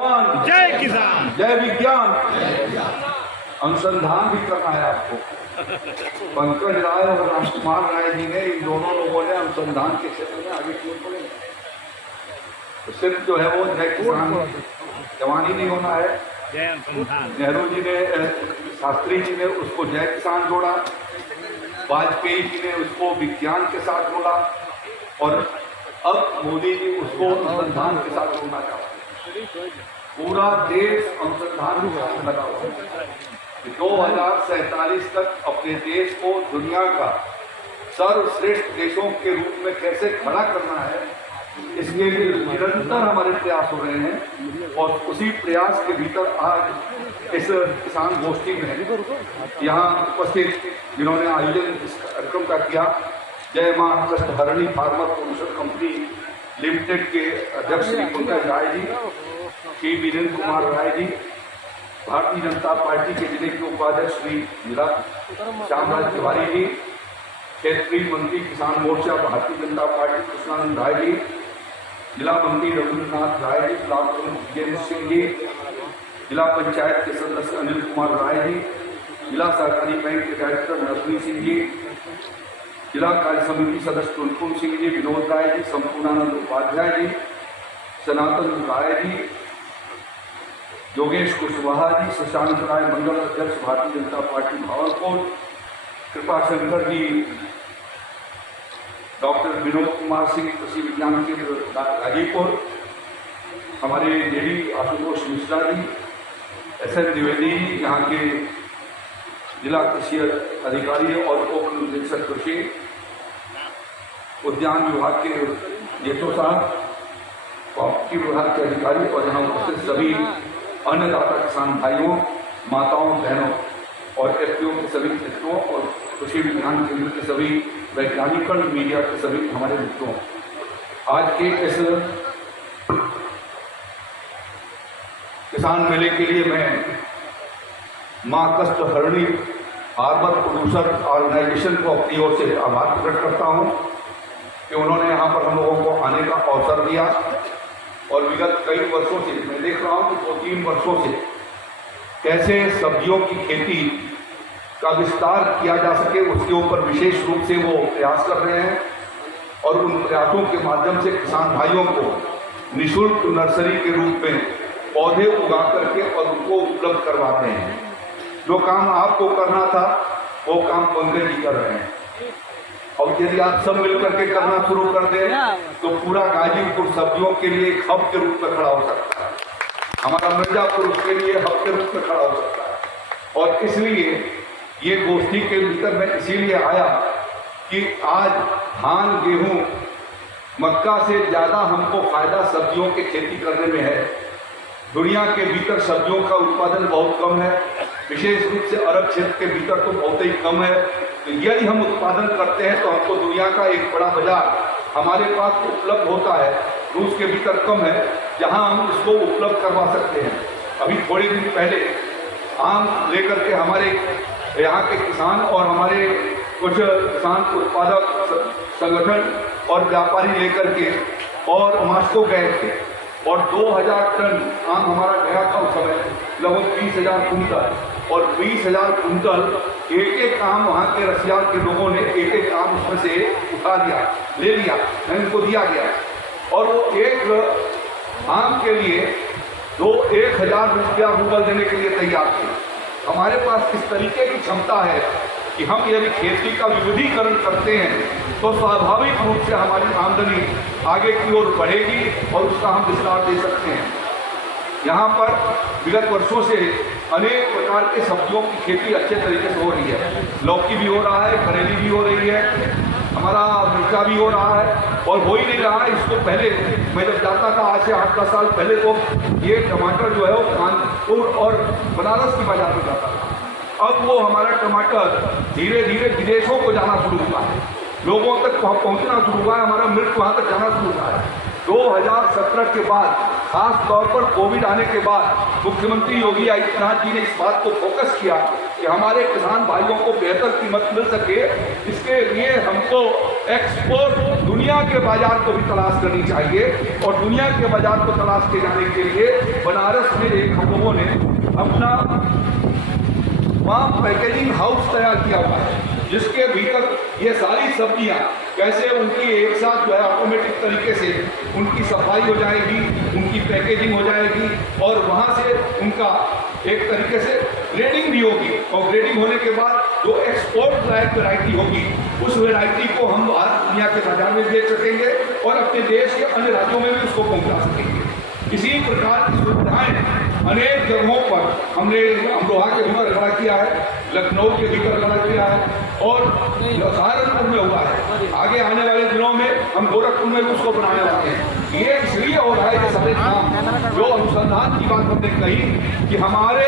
जय किसान, जय विज्ञान। अनुसंधान भी करना है आपको। पंकज राय और राजकुमार राय जी ने, इन दोनों लोगों ने अनुसंधान के क्षेत्र में आगे क्यों बढ़े? तो सिर्फ जो है वो जय किसान जवान ही नहीं होना है। जय अनुसंधान। नेहरू जी ने, शास्त्री जी ने उसको जय किसान जोड़ा, वाजपेयी जी ने उसको विज्ञान के साथ जोड़ा, और अब मोदी जी उसको अनुसंधान के साथ जोड़ना चाहते हैं। पूरा देश अनुसंधान के साथ लगा हुआ है। 2047 तक अपने देश को दुनिया का सर्वश्रेष्ठ देशों के रूप में कैसे खड़ा करना है, इसके लिए निरंतर हमारे प्रयास हो रहे हैं। और उसी प्रयास के भीतर आज इस किसान गोष्ठी में यहाँ उपस्थित जिन्होंने आयोजन इस कार्यक्रम का किया, जय मां कष्टहरणी फार्मर प्रोड्यूसर कंपनी लिमिटेड के अध्यक्ष श्री पंकज राय जी, श्री वीरेंद्र कुमार राय जी, भारतीय जनता पार्टी के जिले के उपाध्यक्ष श्री जिला श्यामराज तिवारी जी, क्षेत्रीय मंत्री किसान मोर्चा भारतीय जनता पार्टी कृष्णानंद राय जी, जिला मंत्री रविन्द्रनाथ राय जी, ब्लॉक प्रमुख जितेंद्र सिंह जी, जिला पंचायत के सदस्य अनिल कुमार राय जी, जिला सहकारी बैंक के डायरेक्टर नरसिंह सिंह जी, जिला कार्य समिति सदस्य टुनकुन सिंह जी, विनोद राय जी, संपूर्णानंद उपाध्याय जी, सनातन राय जी, योगेश कुशवाहा जी, शशांक राय मंडल अध्यक्ष भारतीय जनता पार्टी भावलपुर, कृपा शंकर जी, डॉक्टर विनोद कुमार सिंह कृषि विज्ञान केंद्र गाजीपुर, हमारे जेडी आशुतोष मिश्रा जी, एसएन द्विवेदी जी, यहाँ के जिला कृषि अधिकारी और उप निदेशक कृषि उद्यान विभाग के जेठो साहब, कॉपरेटिव विभाग के अधिकारी और यहाँ उपस्थित सभी अन्नदाता किसान भाइयों, माताओं, बहनों और एफपीओ के सभी मित्रों और कृषि विज्ञान केंद्र के सभी वैज्ञानिकों, मीडिया के सभी हमारे मित्रों, आज के इस किसान मेले के लिए मैं मां कष्टहरणी फार्मर प्रोड्यूसर ऑर्गेनाइजेशन को अपनी ओर से आभार प्रकट करता हूं कि उन्होंने यहाँ पर हम लोगों को आने का अवसर दिया। और विगत कई वर्षों से मैं देख रहा हूं कि 2-3 वर्षों से कैसे सब्जियों की खेती का विस्तार किया जा सके, उसके ऊपर विशेष रूप से वो प्रयास कर रहे हैं। और उन प्रयासों के माध्यम से किसान भाइयों को निःशुल्क नर्सरी के रूप में पौधे उगा करके और उनको उपलब्ध करवाते हैं। जो काम आपको करना था वो काम पंकज जी कर रहे हैं, और यदि आप सब मिलकर के करना शुरू कर दें तो पूरा गाजीपुर सब्जियों के लिए एक हब के रूप में खड़ा हो सकता है। हमारा मिर्जापुर उसके लिए हब के रूप में खड़ा हो सकता है। और इसलिए ये गोष्ठी के भीतर मैं इसीलिए आया कि आज धान, गेहूं, मक्का से ज्यादा हमको फायदा सब्जियों की खेती करने में है। दुनिया के भीतर सब्जियों का उत्पादन बहुत कम है, विशेष रूप से अरब क्षेत्र के भीतर तो बहुत ही कम है। तो यदि हम उत्पादन करते हैं तो हमको दुनिया का एक बड़ा बाजार हमारे पास उपलब्ध होता है। रूस के भीतर कम है, जहां हम इसको उपलब्ध करवा सकते हैं। अभी थोड़े दिन पहले आम लेकर के हमारे यहाँ के किसान और हमारे कुछ किसान उत्पादक संगठन और व्यापारी लेकर के और मॉस्को गए थे, और 2000 टन आम हमारा गया था उस समय, लगभग 20,000 कुंटल। और 20,000 कुंटल एक आम वहाँ के रसिया के लोगों ने एक आम उसमें से उठा लिया, ले लिया, उनको दिया गया। और वो एक आम के लिए 1,000 रुपया रूबल देने के लिए तैयार थे। हमारे पास इस तरीके की क्षमता है कि हम यदि खेती का विविधीकरण करते हैं तो स्वाभाविक रूप से हमारी आमदनी आगे की ओर बढ़ेगी और उसका हम विस्तार दे सकते हैं। यहाँ पर विगत वर्षों से अनेक प्रकार के सब्जियों की खेती अच्छे तरीके से हो रही है। लौकी भी हो रहा है, करेली भी हो रही है, हमारा मिर्चा भी हो रहा है, और हो ही नहीं रहा है। इसको पहले मैं जब जाता था आज से 8-10 साल पहले, तो ये टमाटर जो है वो कानपुर और बनारस की बाजार में जाता था। अब वो हमारा टमाटर धीरे धीरे विदेशों को जाना शुरू हुआ है, लोगों तक पहुंचना शुरू हुआ है, हमारा मिर्च वहाँ तक जाना शुरू हुआ है। 2017 के बाद, खास तौर पर कोविड आने के बाद मुख्यमंत्री योगी आदित्यनाथ जी ने इस बात को फोकस किया कि हमारे किसान भाइयों को बेहतर कीमत मिल सके। इसके लिए हमको एक्सपोर्ट दुनिया के बाजार को भी तलाश करनी चाहिए। और दुनिया के बाजार को तलाश के जाने के लिए बनारस में एक हम लोगों ने अपना वहाँ पैकेजिंग हाउस तैयार किया हुआ है, जिसके भीतर ये सारी सब्जियाँ कैसे उनकी एक साथ जो है ऑटोमेटिक तरीके से उनकी सफाई हो जाएगी, उनकी पैकेजिंग हो जाएगी और वहाँ से उनका एक तरीके से ग्रेडिंग भी होगी। और ग्रेडिंग होने के बाद जो एक्सपोर्ट लायक वैरायटी होगी, उस वैरायटी को हम बाहर दुनिया के बाजार में बेच सकेंगे और अपने देश के अन्य राज्यों में भी उसको पहुँचा सकेंगे। इसी प्रकार की सुविधाएं अनेक जगहों पर हमने अमरोहा के भीतर खड़ा किया है, लखनऊ के भीतर खड़ा किया है और सहारनपुर में हुआ है। आगे आने वाले दिनों में हम गोरखपुर में भी उसको बनाने वाले हैं। ये इसलिए हो रहा है ये सारे काम जो अनुसंधान की बात हमने कही कि हमारे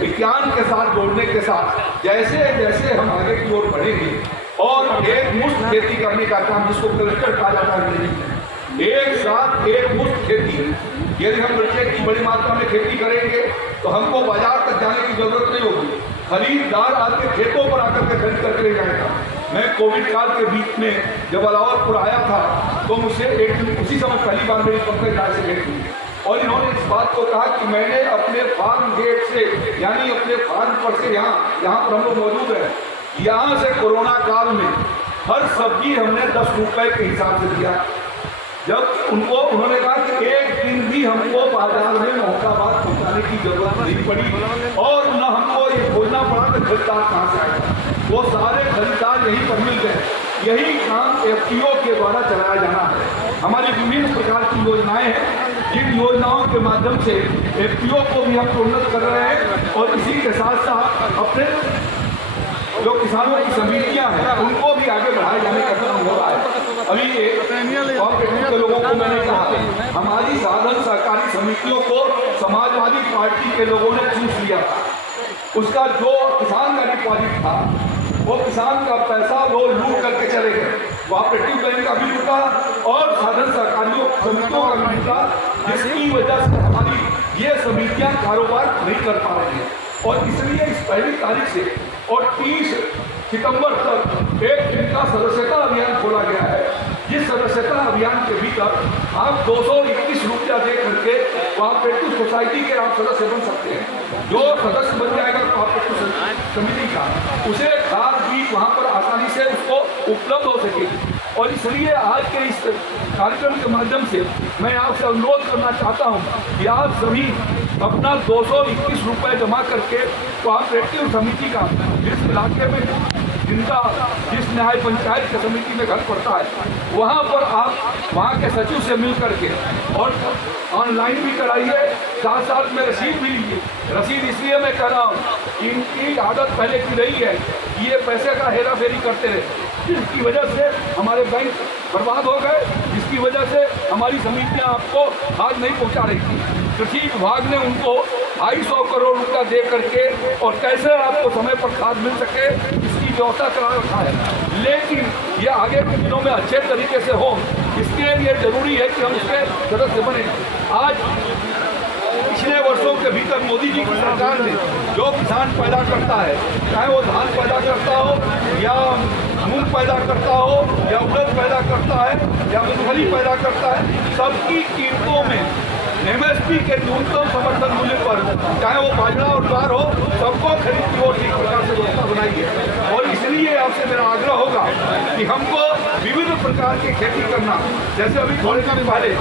विज्ञान के साथ जोड़ने के साथ जैसे जैसे हम आगे की ओर बढ़ेंगे और एक मुफ्त खेती करने का काम जिसको क्लस्टर कहा जाता है, एक साथ एक मुफ्त खेती, यदि हम प्रत्येक की बड़ी मात्रा में खेती करेंगे तो हमको बाजार तक जाने की जरूरत नहीं होगी। खरीदार आपके खेतों पर आकर के खरीद करके ले जाएगा। मैं कोविड काल के बीच में जब अलावरपुर आया था तो मुझसे एक दिन उसी समय पहली बार मेरी पंकज राय से भेंट हुई और इन्होंने इस बात को कहा कि मैंने अपने फार्म गेट से यानी अपने फार्म पर से यहाँ पर हम लोग मौजूद हैं, यहाँ से कोरोना काल में हर सब्जी हमने 10 रुपए के हिसाब से दिया। जब उन्होंने कहा कि एक दिन भी हमको बाजार में मोहताबाद पहुंचाने की जरूरत नहीं पड़ी और न हमको ये खोजना पड़ा कि खरीदार कहाँ से आएगा, वो सारे खरीदार यहीं पर मिल गए। यही काम एफपीओ के द्वारा चलाया जाना है। हमारी विभिन्न प्रकार की योजनाएं हैं, जिन योजनाओं के माध्यम से एफपीओ को भी हम उन्नत कर रहे हैं और इसी के साथ साथ अपने जो किसानों की समितियां हैं उनको भी आगे बढ़ाए जाने का काम हो रहा है। अभी के लोगों को मैंने कहा हमारी साधन सहकारी समितियों को समाजवादी पार्टी के लोगों ने चूस लिया था। उसका जो किसान का डिपॉजिट था वो किसान का पैसा वो लूट करके चले गए। कोऑपरेटिव बैंक का भी लूटा और साधन सहकारियों समितियों का भी लूटा, जिसकी वजह से हमारी ये समितियां कारोबार नहीं कर पा रही हैं। और इसलिए इस 1 तारीख से और 30 सितंबर तक एक दिन का सदस्यता अभियान खोला गया है। जिस सदस्यता अभियान के भीतर आप 221 रुपया दे करके कोऑपरेटिव सोसाइटी के आप सदस्य बन सकते हैं। जो सदस्य बन जाएगा कोऑपरेटिव समिति का, उसे खाद बीज वहाँ पर आसानी से उसको उपलब्ध हो सकेगी। और इसलिए आज के इस कार्यक्रम के माध्यम से मैं आपसे अनुरोध करना चाहता हूँ कि आप सभी अपना 221 रुपये जमा करके कोऑपरेटिव समिति का जिस इलाके में जिस न्याय पंचायत की समिति में घर पड़ता है वहाँ पर आप वहाँ के सचिव से मिल करके और ऑनलाइन भी कराइए, साथ साथ में रसीद भी लीजिए। रसीद इसलिए मैं कह रहा हूँ कि इनकी आदत पहले की रही है, ये पैसे का हेरा फेरी करते रहे, जिसकी वजह से हमारे बैंक बर्बाद हो गए, जिसकी वजह से हमारी समितियाँ आपको खाद नहीं पहुँचा रही थी। कृषि विभाग ने उनको 250 करोड़ रुपया दे करके और कैसे आपको समय पर खाद मिल सके इसकी व्यवस्था करा रखा है। लेकिन ये आगे के दिनों में अच्छे तरीके से हो, इसके लिए जरूरी है कि हम इसके सदस्य बने। आज पिछले वर्षों के भीतर मोदी जी की सरकार ने जो किसान पैदा करता है, चाहे वो धान पैदा करता हो या मूंग पैदा करता हो या उड़द पैदा करता है या मूंगफली पैदा करता है, सबकी कीमतों में एमएसपी के न्यूनतम समर्थन मूल्य पर, चाहे वो बाजरा और ज्वार हो, सबको खरीद की ओर ठीक प्रकार से व्यवस्था बनाइए। और इसलिए आपसे मेरा आग्रह होगा कि हमको विभिन्न प्रकार की खेती करना, जैसे अभी थोड़े दिन पहले